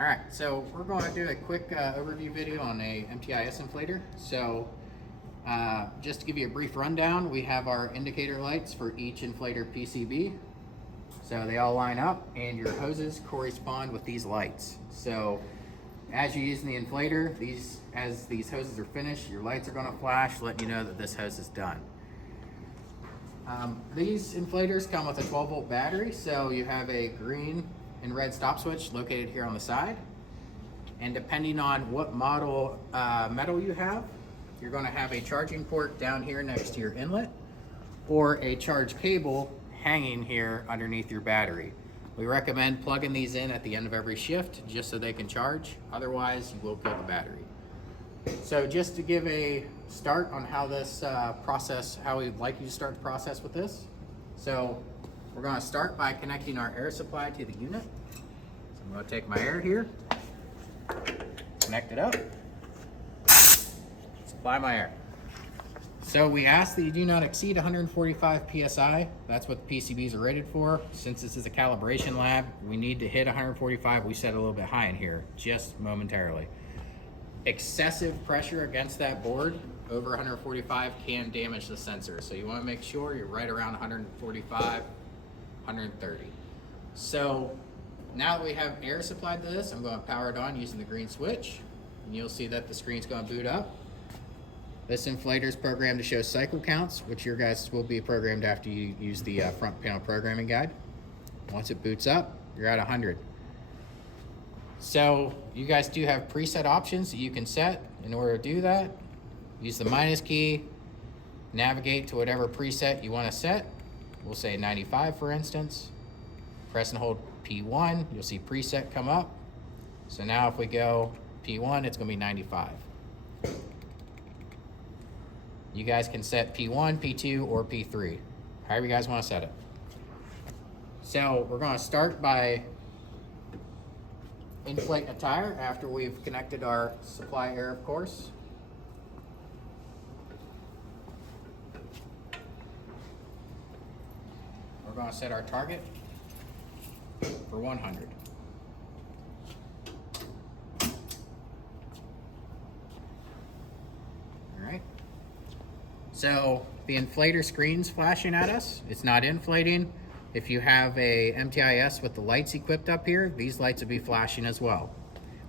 All right, so we're going to do a quick overview video on a MTIS inflator. So just to give you a brief rundown, we have our indicator lights for each inflator PCB. So they all line up and your hoses correspond with these lights. So as you're using the inflator, as these hoses are finished, your lights are going to flash, letting you know that this hose is done. These inflators come with a 12-volt battery, so you have a green and red stop switch located here on the side. And depending on what model metal you have, you're going to have a charging port down here next to your inlet, or a charge cable hanging here underneath your battery. We recommend plugging these in at the end of every shift just so they can charge. Otherwise, you will kill the battery. So just to give a start on how this how we'd like you to start the process with this. So we're going to start by connecting our air supply to the unit. So I'm going to take my air here, connect it up, supply my air. So we ask that you do not exceed 145 PSI. That's what the PCBs are rated for. Since this is a calibration lab, we need to hit 145. We set a little bit high in here, just momentarily. Excessive pressure against that board over 145 can damage the sensor. So you want to make sure you're right around 145, 130. So now that we have air supplied to this, I'm going to power it on using the green switch. And you'll see that the screen's going to boot up. This inflator is programmed to show cycle counts, which your guys will be programmed after you use the front panel programming guide. Once it boots up, you're at 100. So you guys do have preset options that you can set. In order to do that, use the minus key, navigate to whatever preset you want to set. We'll say 95 for instance. Press and hold P1, you'll see preset come up. So now if we go P1, it's going to be 95. You guys can set P1, P2, or P3, however you guys want to set it. So we're going to start by inflate a tire after we've connected our supply air, of course. We're going to set our target for 100. All right. So the inflator screen's flashing at us. It's not inflating. If you have a MTIS with the lights equipped up here, these lights will be flashing as well.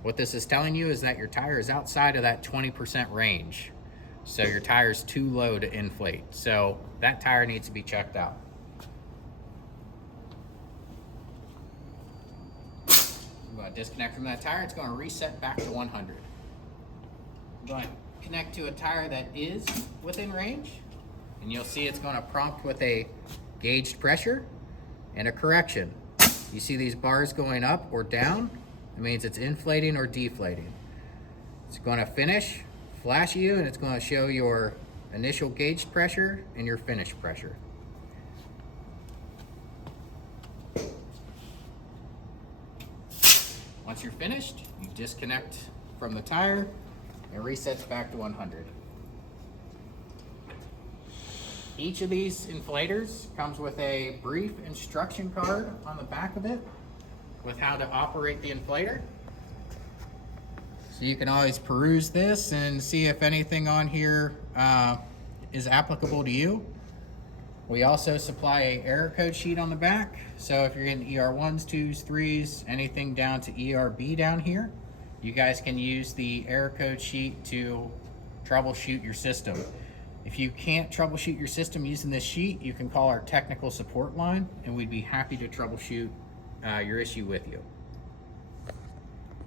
What this is telling you is that your tire is outside of that 20% range. So your tire is too low to inflate. So that tire needs to be checked out. I'm going to disconnect from that tire. It's going to reset back to 100. I'm going to connect to a tire that is within range. And you'll see it's going to prompt with a gauged pressure and a correction. You see these bars going up or down? It means it's inflating or deflating. It's going to finish, flash you, and it's going to show your initial gauged pressure and your finished pressure. Once you're finished, you disconnect from the tire and resets back to 100. Each of these inflators comes with a brief instruction card on the back of it with how to operate the inflator. So you can always peruse this and see if anything on here is applicable to you. We also supply a error code sheet on the back. So if you're getting ER1s, 2s, 3s, anything down to ERB down here, you guys can use the error code sheet to troubleshoot your system. If you can't troubleshoot your system using this sheet, you can call our technical support line and we'd be happy to troubleshoot your issue with you.